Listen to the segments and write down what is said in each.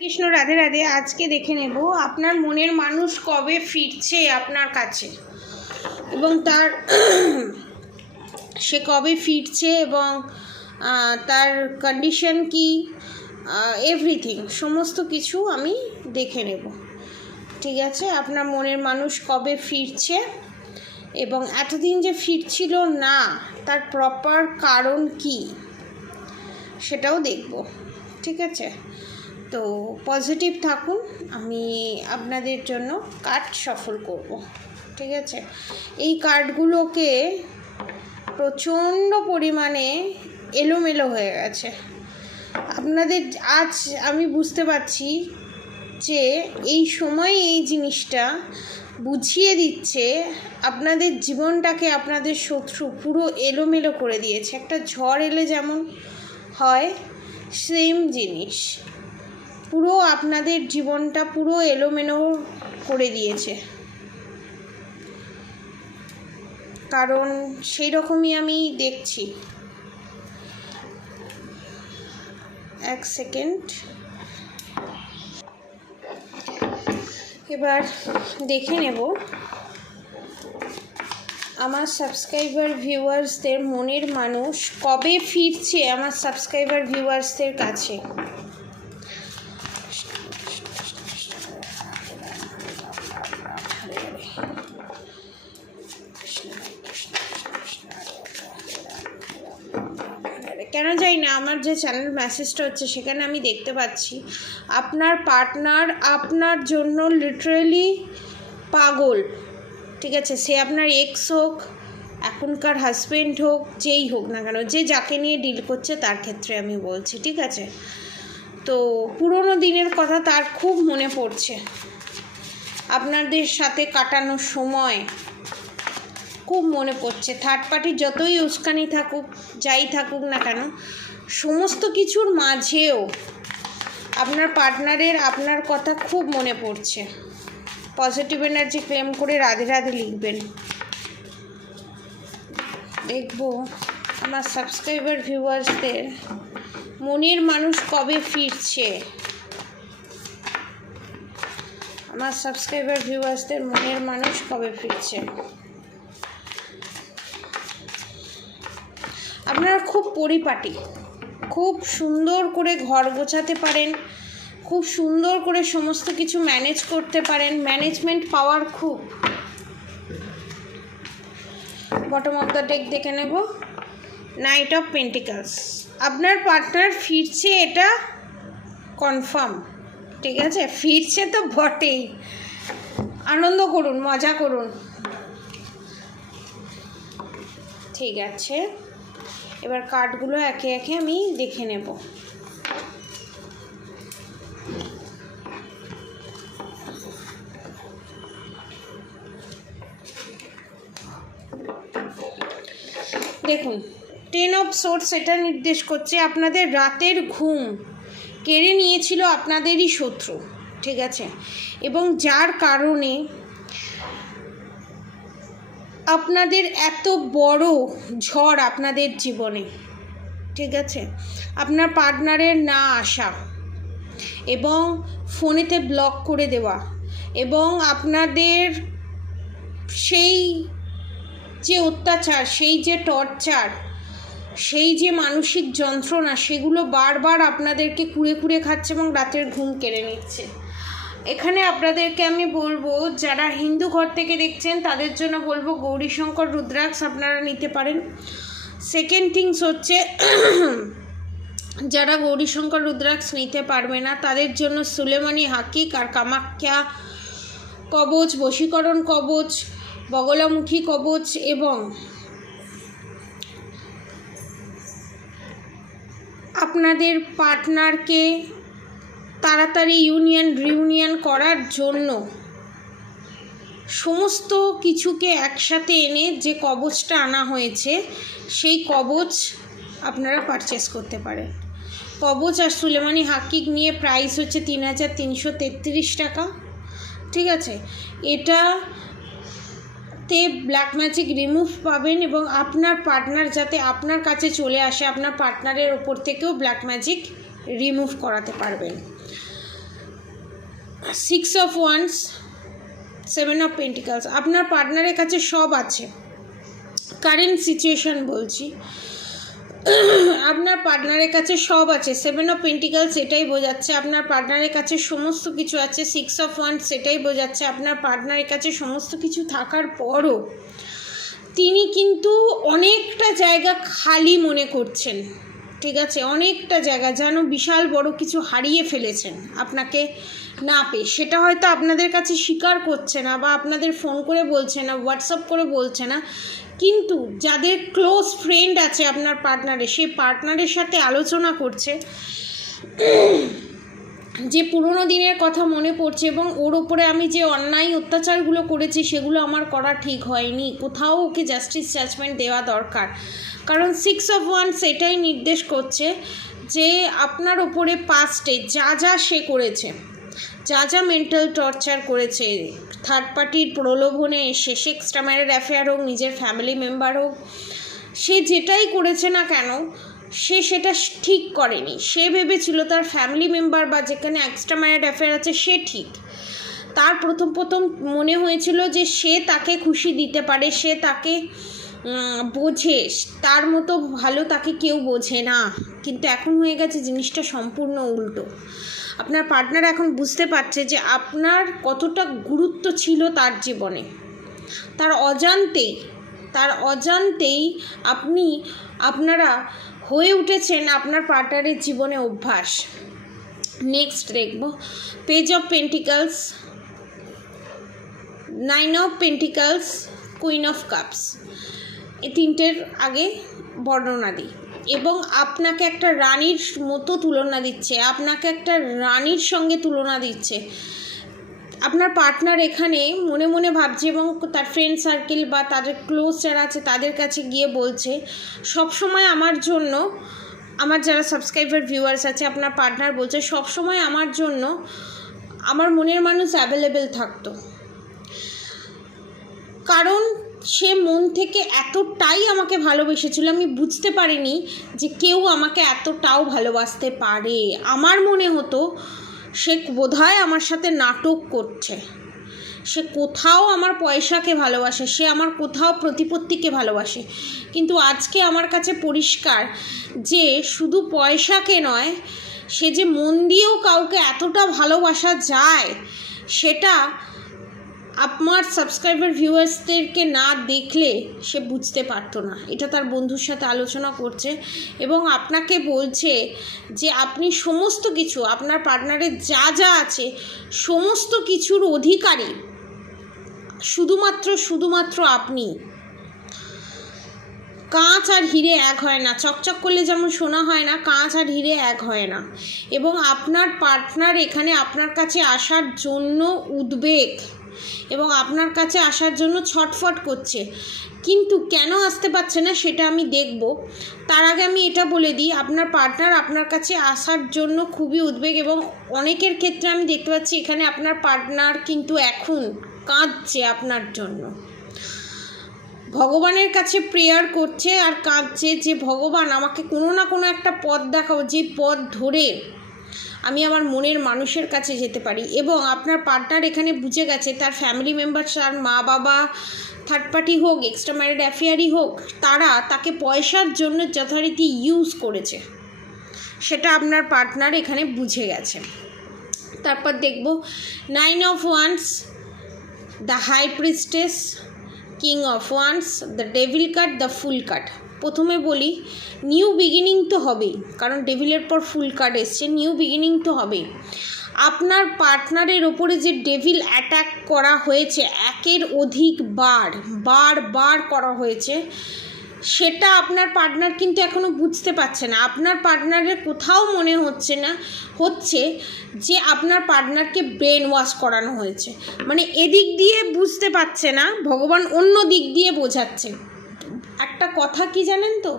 কৃষ্ণ রাধে রাধে। আজকে দেখে নেব আপনার মনের মানুষ কবে ফিরছে আপনার কাছে এবং তার সে কবে ফিরছে এবং তার কন্ডিশন কি, এভরিথিং সমস্ত কিছু আমি দেখে নেব। ঠিক আছে, আপনার মনের মানুষ কবে ফিরছে এবং এতদিন যে ফিরছিল না তার প্রপার কারণ কি সেটাও দেখব। ঠিক আছে, তো পজিটিভ থাকুন, আমি আপনাদের জন্য কার্ড সফল করব। ঠিক আছে, এই কার্ডগুলোকে প্রচণ্ড পরিমাণে এলোমেলো হয়ে গেছে আপনাদের। আজ আমি বুঝতে পারছি যে এই সময় এই জিনিসটা বুঝিয়ে দিচ্ছে আপনাদের জীবনটাকে আপনাদের শত্রু পুরো এলোমেলো করে দিয়েছে। একটা ঝড় এলে যেমন হয় সেম জিনিস, পুরো আপনাদের জীবনটা পুরো এলোমেলো করে দিয়েছে। কারণ সেই রকমই আমি দেখছি। এক সেকেন্ড, এবার দেখে নেব আমার সাবস্ক্রাইবার ভিউয়ার্সদের মনের মানুষ কবে ফিরছে আমার সাবস্ক্রাইবার ভিউয়ার্সদের কাছে। কেন জানি না আমার যে চ্যানেল মেসেজটা হচ্ছে সেখানে আমি দেখতে পাচ্ছি আপনার পার্টনার আপনার জন্য লিটারেলি পাগল। ঠিক আছে, সে আপনার এক্স হোক, এখনকার হাজব্যান্ড হোক, যেই হোক না কেন, যে যাকে নিয়ে ডিল করছে তার ক্ষেত্রে আমি বলছি। ঠিক আছে, তো পুরোনো দিনের কথা তার খুব মনে পড়ছে, আপনাদের সাথে কাটানো সময় খুব মনে পড়ছে। থার্ড পার্টি যতই উস্কানি থাকুক, যাই থাকুক না কেন, সমস্ত কিছুর মাঝেও আপনার পার্টনারের আপনার কথা খুব মনে পড়ছে। পজিটিভ এনার্জি ক্লেম করে রাধে রাধে লিখবেন। দেখব আমার সাবস্ক্রাইবার ভিউয়ার্সদের মনের মানুষ কবে ফিরছে। আমার সাবস্ক্রাইবার ভিউয়ার্সদের মনের মানুষ কবে ফিরছে। আপনারা খুব পরিপাটি, খুব সুন্দর করে ঘর গোছাতে পারেন, খুব সুন্দর করে সমস্ত কিছু ম্যানেজ করতে পারেন, ম্যানেজমেন্ট পাওয়ার খুব। বটম অফ দ্য ডেক দেখে নেব, নাইট অফ পেন্টিকলস। আপনার পার্টনার ফিরছে, এটা কনফার্ম। ঠিক আছে, ফিরছে তো বটেই, আনন্দ করুন, মজা করুন। ঠিক আছে, এবার কার্ডগুলো একে একে আমি দেখে নেব। দেখুন, 10 অফ সোর্ডস এটা নির্দেশ করছে আপনাদের রাতের ঘুম কেড়ে নিয়েছিল আপনাদেরই শত্রু। ঠিক আছে, এবং যার কারণে আপনাদের এত বড় ঝড় আপনাদের জীবনে। ঠিক আছে, আপনার পার্টনারের না আসা এবং ফোনেতে ব্লক করে দেওয়া এবং আপনাদের সেই যে অত্যাচার, সেই যে টর্চার, সেই যে মানসিক যন্ত্রণা, সেগুলো বারবার আপনাদেরকে কুড়ে কুড়ে খাচ্ছে এবং রাতের ঘুম কেড়ে নিচ্ছে। এখানে আপনাদেরকে আমি বলবো, যারা হিন্দু ঘর থেকে দেখছেন তাদের জন্য বলবো গৌরীশঙ্কর রুদ্রাক্ষ আপনারা নিতে পারেন। সেকেন্ড থিংস হচ্ছে যারা গৌরীশঙ্কর রুদ্রাক্ষ নিতে পারবে না তাদের জন্য সুলেমানি হাকিক আর কামাখ্যা কবচ, বশীকরণ কবচ, বগলামুখী কবচ এবং আপনাদের পার্টনারকে তাড়াতাড়ি রিউনিয়ন করার জন্য সমস্ত কিছুকে একসাথে এনে যে কবচটা আনা হয়েছে সেই কবচ আপনারা পারচেস করতে পারেন। কবচ আর সুলেমানি হাকিক নিয়ে প্রাইস হচ্ছে 3333 টাকা। ঠিক আছে, এটাতে ব্ল্যাক ম্যাজিক রিমুভ পাবেন এবং আপনার পার্টনার যাতে আপনার কাছে চলে আসে, আপনার পার্টনারের ওপর থেকেও ব্ল্যাক ম্যাজিক রিমুভ করাতে পারবেন। Six of wands, seven of pentacles. আপনার পার্টনারের কাছে সব আছে, কারেন্ট সিচুয়েশন বলছি, আপনার পার্টনারের কাছে সব আছে। সেভেন অফ পেন্টিকালস এটাই বোঝাচ্ছে আপনার পার্টনারের কাছে সমস্ত কিছু আছে। সিক্স অফ ওয়ান্স সেটাই বোঝাচ্ছে আপনার পার্টনারের কাছে সমস্ত কিছু থাকার পরও তিনি কিন্তু অনেকটা জায়গা খালি মনে করছেন, ঠিক আছে? অনেকটা জায়গা যেন বিশাল বড় কিছু হারিয়ে ফেলেছেন আপনাকে না পেয়ে। সেটা হয়তো আপনাদের কাছে স্বীকার করছে না, বা আপনাদের ফোন করে বলছে না, হোয়াটসঅ্যাপ করে বলছে না, কিন্তু যাদের ক্লোজ ফ্রেন্ড আছে আপনার পার্টনারের, সেই পার্টনারের সাথে আলোচনা করছে যে পুরনো দিনের কথা মনে পড়ছে, এবং ওর ওপরে আমি যে অন্যায় অত্যাচারগুলো করেছি সেগুলো আমার করা ঠিক হয়নি, কোথাও ওকে জাস্টিস জাজমেন্ট দেওয়া দরকার। কারণ সিক্স অফ ওয়ান্স এটাই নির্দেশ করছে যে আপনার ওপরে পাস্টে যা যা সে করেছে, যা যা মেন্টাল টর্চার করেছে, থার্ড পার্টির প্রলোভনে এসে, সে এক্সট্রা ম্যারিড অ্যাফেয়ার হোক, নিজের ফ্যামিলি মেম্বার হোক, সে যেটাই করেছে না কেন সে সেটা ঠিক করেনি। সে ভেবেছিল তার ফ্যামিলি মেম্বার বা যেখানে এক্সট্রা ম্যারিড অ্যাফেয়ার আছে সে ঠিক। তার প্রথম মনে হয়েছিল যে সে তাকে খুশি দিতে পারে, সে তাকে বোঝে, তার মতো ভালো তাকে কেউ বোঝে না। কিন্তু এখন হয়ে গেছে জিনিসটা সম্পূর্ণ উল্টো। আপনার পার্টনার এখন বুঝতে পারছে যে আপনার কতটা গুরুত্ব ছিল তার জীবনে। তার অজান্তেই আপনারা হয়ে উঠেছেন আপনার পার্টনারের জীবনে অভ্যাস। নেক্সট দেখব page of pentacles, nine of pentacles, queen of cups. এই তিনটের আগে বর্ণনা দিই, এবং আপনাকে একটা রানীর মতো তুলনা দিচ্ছে, আপনাকে একটা রানীর সঙ্গে তুলনা দিচ্ছে। আপনার পার্টনার এখানে মনে মনে ভাবছে, এবং তার ফ্রেন্ড সার্কেল বা তাদের ক্লোজ যারা আছে তাদের কাছে গিয়ে বলছে, সবসময় আমার জন্য, আমার যারা সাবস্ক্রাইবার ভিউয়ার্স আছে, আপনার পার্টনার বলছে সবসময় আমার জন্য আমার মনের মানুষ অ্যাভেলেবেল থাকতো, কারণ সে মন থেকে এতটাই আমাকে ভালোবেসেছিল, আমি বুঝতে পারিনি যে কেউ আমাকে এতটাও ভালোবাসতে পারে। আমার মনে হতো সে বোধহয় আমার সাথে নাটক করছে, সে কোথাও আমার পয়সাকে ভালোবাসে, সে আমার কোথাও প্রতিপত্তিকে ভালোবাসে। কিন্তু আজকে আমার কাছে পরিষ্কার যে শুধু পয়সাকে নয়, সে যে মন দিয়েও কাউকে এতটা ভালোবাসা যায় সেটা আমার সাবস্ক্রাইবার ভিউয়ার্সদেরকে না দেখলে সে বুঝতে পারতো না। এটা তার বন্ধুর সাথে আলোচনা করছে এবং আপনাকে বলছে যে আপনি সমস্ত কিছু, আপনার পার্টনারের যা যা আছে সমস্ত কিছুর অধিকারী শুধুমাত্র আপনি। কাঁচ আর হিরে এক হয় না, চকচক করলে যেমন সোনা হয় না, কাঁচ আর হিরে এক হয় না। এবং আপনার পার্টনার এখানে আপনার কাছে আসার জন্য উদ্বেগ এবং আপনার কাছে আসার জন্য ছটফট করছে, কিন্তু কেন আসতে পারছে না সেটা আমি দেখব। তার আগে আমি এটা বলে দিই, আপনার পার্টনার আপনার কাছে আসার জন্য খুবই উদ্বেগ, এবং অনেকের ক্ষেত্রে আমি দেখতে পাচ্ছি এখানে আপনার পার্টনার কিন্তু এখন কাঁদছে আপনার জন্য, ভগবানের কাছে প্রেয়ার করছে আর কাঁদছে যে ভগবান আমাকে কোনো না কোনো একটা পথ দেখাও, যে পথ ধরে আমি আমার মনের মানুষের কাছে যেতে পারি। এবং আপনার পার্টনার এখানে বুঝে গেছে তার ফ্যামিলি মেম্বার, তার মা বাবা, থার্ড পার্টি হোক, এক্সট্রা ম্যারিড অ্যাফেয়ারই হোক, তারা তাকে পয়সার জন্য যথারীতি ইউজ করেছে, সেটা আপনার পার্টনার এখানে বুঝে গেছে। তারপর দেখব nine of wands, the high priestess, king of wands, the devil card, the fool card. প্রথমে বলি নিউ বিগিনিং তো হবেই, কারণ ডেভিলের পর ফুল কার্ড এসছে, নিউ বিগিনিং তো হবেই। আপনার পার্টনারের ওপরে যে ডেভিল অ্যাটাক করা হয়েছে, একের অধিক বার করা হয়েছে, সেটা আপনার পার্টনার কিন্তু এখনও বুঝতে পারছে না। আপনার পার্টনারের কোথাও মনে হচ্ছে যে আপনার পার্টনারকে ব্রেন ওয়াশ করানো হয়েছে, মানে এদিক দিয়ে বুঝতে পারছে না, ভগবান অন্য দিক দিয়ে বোঝাচ্ছে। একটা কথা কি জানেন তো,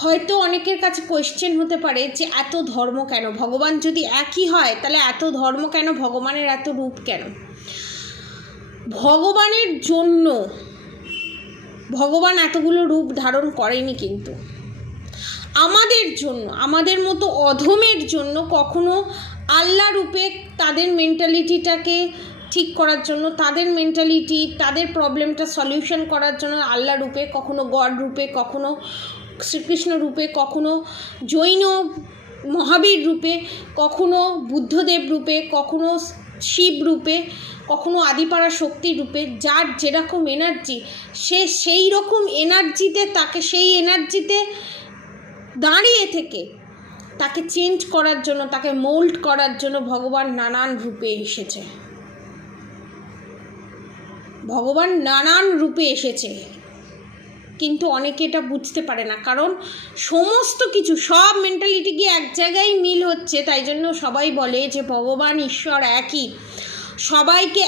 হয়তো অনেকের কাছে কোয়েশ্চেন হতে পারে যে এত ধর্ম কেন, ভগবান যদি একই হয় তাহলে এত ধর্ম কেন, ভগবানের এত রূপ কেন? ভগবানের জন্য ভগবান এতগুলো রূপ ধারণ করেনি, কিন্তু আমাদের জন্য, আমাদের মতো অধমের জন্য কখনো আল্লাহ রূপে তাদের মেন্টালিটিটাকে ঠিক করার জন্য, তাদের মেন্টালিটি, তাদের প্রবলেমটা সলিউশন করার জন্য আল্লাহ রূপে, কখনো গড রূপে, কখনো শ্রীকৃষ্ণ রূপে, কখনো জৈন মহাবীর রূপে, কখনো বুদ্ধদেব রূপে, কখনো শিব রূপে, কখনো আদিপাড়া শক্তি রূপে। যার যেরকম এনার্জি, সে সেই রকম এনার্জিতে, তাকে সেই এনার্জিতে দাঁড়িয়ে থেকে তাকে চেঞ্জ করার জন্য, তাকে মোল্ড করার জন্য ভগবান নানান রূপে এসেছে। ভগবান নানান রূপে এসেছে, কিন্তু অনেকে এটা বুঝতে পারে না, কারণ সমস্ত কিছু, সব মেন্টালিটি গিয়ে এক জায়গায় মিল হচ্ছে। তাই জন্য সবাই বলে যে ভগবান ঈশ্বর একই। সবাইকে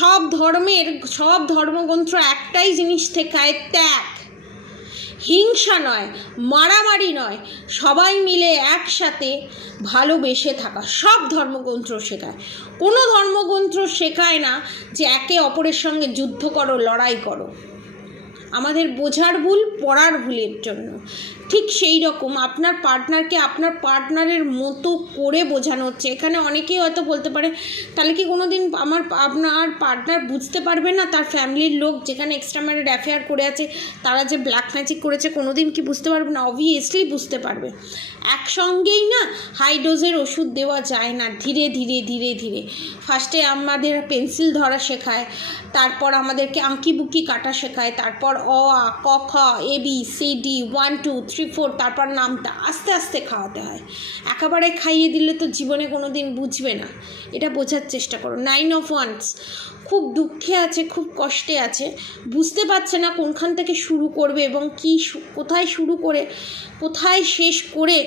সব ধর্মের, সব ধর্মগ্রন্থ একটাই জিনিস শেখায়, ত্যাগ, হিংসা নয়, মারামারি নয়, সবাই মিলে একসাথে ভালোবেসে থাকা। সব ধর্মগ্রন্থ শেখায়। কোনো ধর্মগ্রন্থ শেখায় না যে একে অপরের সঙ্গে যুদ্ধ করো, লড়াই করো। আমাদের বোঝার ভুল, পড়ার ভুলের জন্য। ঠিক সেই রকম আপনার পার্টনারকে আপনার পার্টনারের মতো করে বোঝানো হচ্ছে। এখানে অনেকেই হয়তো বলতে পারে, তাহলে কি কোনো দিন আপনার পার্টনার বুঝতে পারবে না তার ফ্যামিলির লোক যেখানে এক্সট্রা ম্যারিড অ্যাফেয়ার করে আছে, তারা যে ব্ল্যাক ম্যাজিক করেছে, কোনো দিন কি বুঝতে পারবে না? অবভিয়াসলি বুঝতে পারবে। একসঙ্গেই না হাই ডোজের ওষুধ দেওয়া যায় না, ধীরে ধীরে ধীরে ধীরে। ফার্স্টে আমাদের পেন্সিল ধরা শেখায়, তারপর আমাদেরকে আঁকিবুকি কাটা শেখায়, তারপর অ আ ক খ ABCD 1 2 3 4, তারপর নামটা আস্তে আস্তে খাওয়াতে হয়। একেবারে খাইয়ে দিলে তো জীবনে কোনো দিন বুঝবে না। এটা বোঝার চেষ্টা করো। 9 of Wands খুব দুঃখে আছে, খুব কষ্টে আছে, বুঝতে পারছে না কোনখান থেকে শুরু করবে এবং কোথায় শুরু করে কোথায় শেষ করে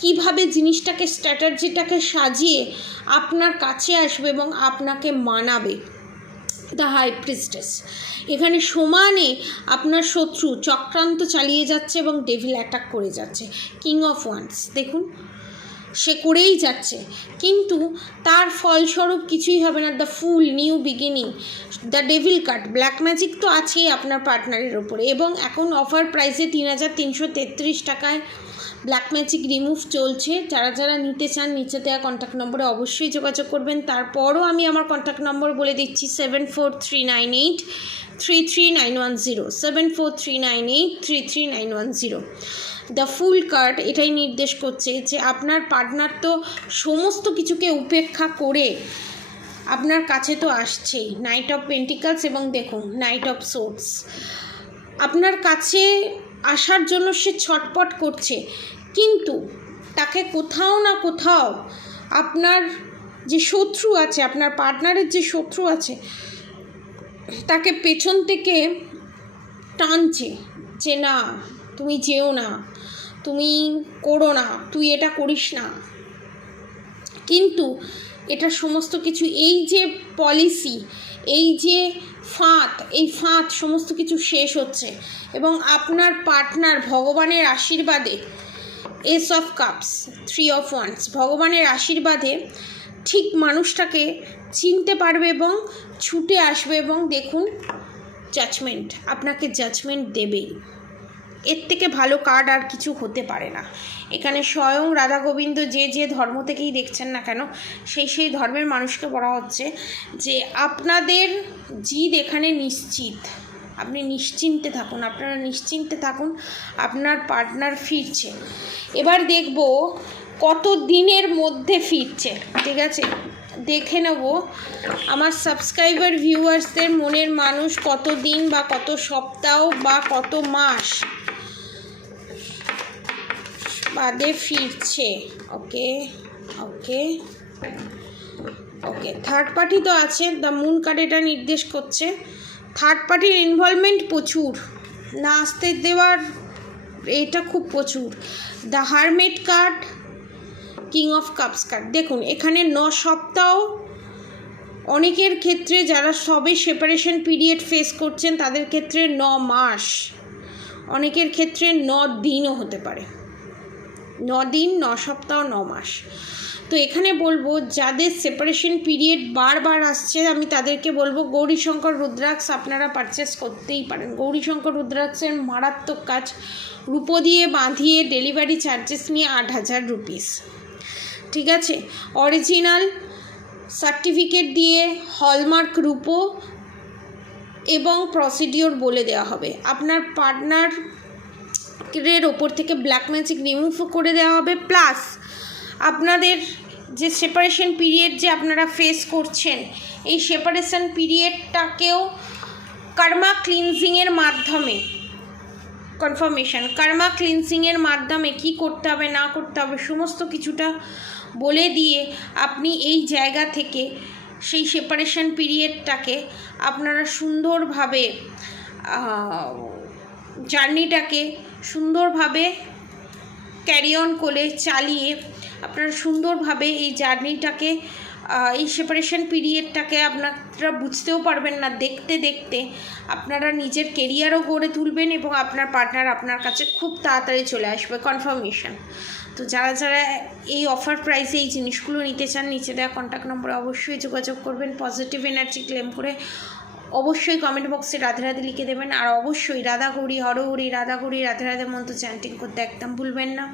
কিভাবে জিনিসটাকে, স্ট্র্যাটেজিটাকে সাজিয়ে আপনার কাছে আসবে এবং আপনাকে মানাবে। দ্য হাই প্রিস্টেস এখানে সমানে আপনার শত্রু চক্রান্ত চালিয়ে যাচ্ছে এবং ডেভিল অ্যাটাক করে যাচ্ছে। কিং অফ ওয়ান্ডস দেখুন, সে করেই যাচ্ছে, কিন্তু তার ফলস্বরূপ কিছুই হবে না। The full, new beginning, the devil card, black magic তো আছেই আপনার পার্টনারের ওপরে। এবং এখন অফার প্রাইসে 3333 টাকায় ব্ল্যাক ম্যাজিক রিমুভ চলছে। যারা যারা নিতে চান নিচে দেওয়া কন্ট্যাক্ট নম্বরে অবশ্যই যোগাযোগ করবেন। তারপরও আমি আমার কন্ট্যাক্ট নম্বর বলে দিচ্ছি 7439833910, 7439833910। দ্য ফুল কার্ড এটাই নির্দেশ করছে যে আপনার পার্টনার তো সমস্ত কিছুকে উপেক্ষা করে আপনার কাছে তো আসছেই। নাইট অফ পেন্টিকালস এবং দেখুন নাইট অফ সোর্ডস, আপনার কাছে আসার জন্য সে ছটপট করছে, কিন্তু তাকে কোথাও না কোথাও আপনার যে শত্রু আছে, আপনার পার্টনারের যে শত্রু আছে, তাকে পেছন থেকে টানছে যে না তুমি যেও না, তুমি করো না, তুই এটা করিস না। কিন্তু এটা সমস্ত কিছু, এই যে পলিসি, এই যে এই ফাঁদ সমস্ত কিছু শেষ হচ্ছে এবং আপনার পার্টনার ভগবানের আশীর্বাদে, S of cups, 3 of Wands, ভগবানের আশীর্বাদে ঠিক মানুষটাকে চিনতে পারবে এবং ছুটে আসবে। এবং দেখুন জাজমেন্ট, আপনাকে জাজমেন্ট দেবেই। এর থেকে ভালো কার্ড আর কিছু হতে পারে না। এখানে স্বয়ং রাধা গোবিন্দ যে ধর্ম থেকেই দেখছেন না কেন, সেই ধর্মের মানুষকে বলা হচ্ছে যে আপনাদের জিদ এখানে নিশ্চিত। আপনি নিশ্চিন্তে থাকুন, আপনারা নিশ্চিন্তে থাকুন, আপনার পার্টনার ফিরছে। এবার দেখব কত দিনের মধ্যে ফিরছে, ঠিক আছে? দেখে নেব আমার সাবস্ক্রাইবার ভিউয়ার্সদের মনের মানুষ কত দিন বা কত সপ্তাহ বা কত মাস বাদে ফিরছে। ওকে ওকে ওকে থার্ড পার্টি তো আছে, দ্য মুন কার্ড এটা নির্দেশ করছে থার্ড পার্টির ইনভলভমেন্ট প্রচুর, না আসতে দেওয়ার এটা খুব প্রচুর। The hermit card, king of cups card, দেখুন এখানে 9 সপ্তাহ, অনেকের ক্ষেত্রে যারা সবে সেপারেশন পিরিয়ড ফেস করছেন তাদের ক্ষেত্রে 9 মাস, অনেকের ক্ষেত্রে 9 দিনও হতে পারে। 9 দিন, 9 সপ্তাহ, 9 মাস। তো এখানে বলবো যাদের সেপারেশন পিরিয়ড বারবার আসছে, আমি তাদেরকে বলবো গৌরীশঙ্কর রুদ্রাক্ষ আপনারা পারচেস করতেই পারেন। গৌরীশঙ্কর রুদ্রাক্ষের মারাত্মক কাজ, রূপো দিয়ে বাঁধিয়ে ডেলিভারি চার্জেস নিয়ে 8000 রুপিস। ঠিক আছে, অরিজিনাল সার্টিফিকেট দিয়ে হলমার্ক রূপো এবং প্রসিডিওর বলে দেওয়া হবে। আপনার পার্টনারের ওপর থেকে ব্ল্যাক ম্যাজিক রিমুভ করে দেওয়া হবে, প্লাস আপনাদের যে সেপারেশন পিরিয়ড যে আপনারা ফেস করছেন, এই সেপারেশন পিরিয়ডটাকেও কার্মা ক্লিনজিংয়ের মাধ্যমে কনফার্মেশন, কার্মা ক্লিনজিংয়ের মাধ্যমে কি করতে হবে না করতে হবে সমস্ত কিছুটা বলে দিয়ে আপনি এই জায়গা থেকে সেই সেপারেশন পিরিয়ডটাকে আপনারা সুন্দরভাবে জার্নিটাকে সুন্দরভাবে ক্যারি অন করে চালিয়ে আপনারা সুন্দরভাবে এই জার্নিটাকে এই সেপারেশন পিরিয়ডটাকে আপনারা বুঝতেও পারবেন না, দেখতে দেখতে আপনারা নিজের কেরিয়ারও গড়ে তুলবেন এবং আপনার পার্টনার আপনার কাছে খুব তাড়াতাড়ি চলে আসবে কনফার্মেশন। তো যারা যারা এই অফার প্রাইসে এই জিনিসগুলো নিতে চান, নিচে দেওয়া কন্ট্যাক্ট নম্বরে অবশ্যই যোগাযোগ করবেন। পজিটিভ এনার্জি ক্লেম করে অবশ্যই কমেন্ট বক্সে রাধে রাধে লিখে দেবেন। আর অবশ্যই রাধা গৌরী হরহরি রাধা গৌরী রাধে রাধে মন্ত্র চ্যান্টিং করতে একদম ভুলবেন না।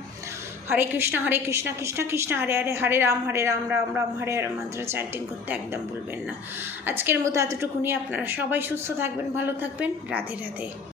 হরে কৃষ্ণ কৃষ্ণ কৃষ্ণ হরে হরে, হরে রাম রাম রাম হরে হরে মন্ত্র চ্যান্টিং করতে একদম ভুলবেন না। আজকের মতো এতটুকুনি। আপনারা সবাই সুস্থ থাকবেন, ভালো থাকবেন। রাধে রাধে।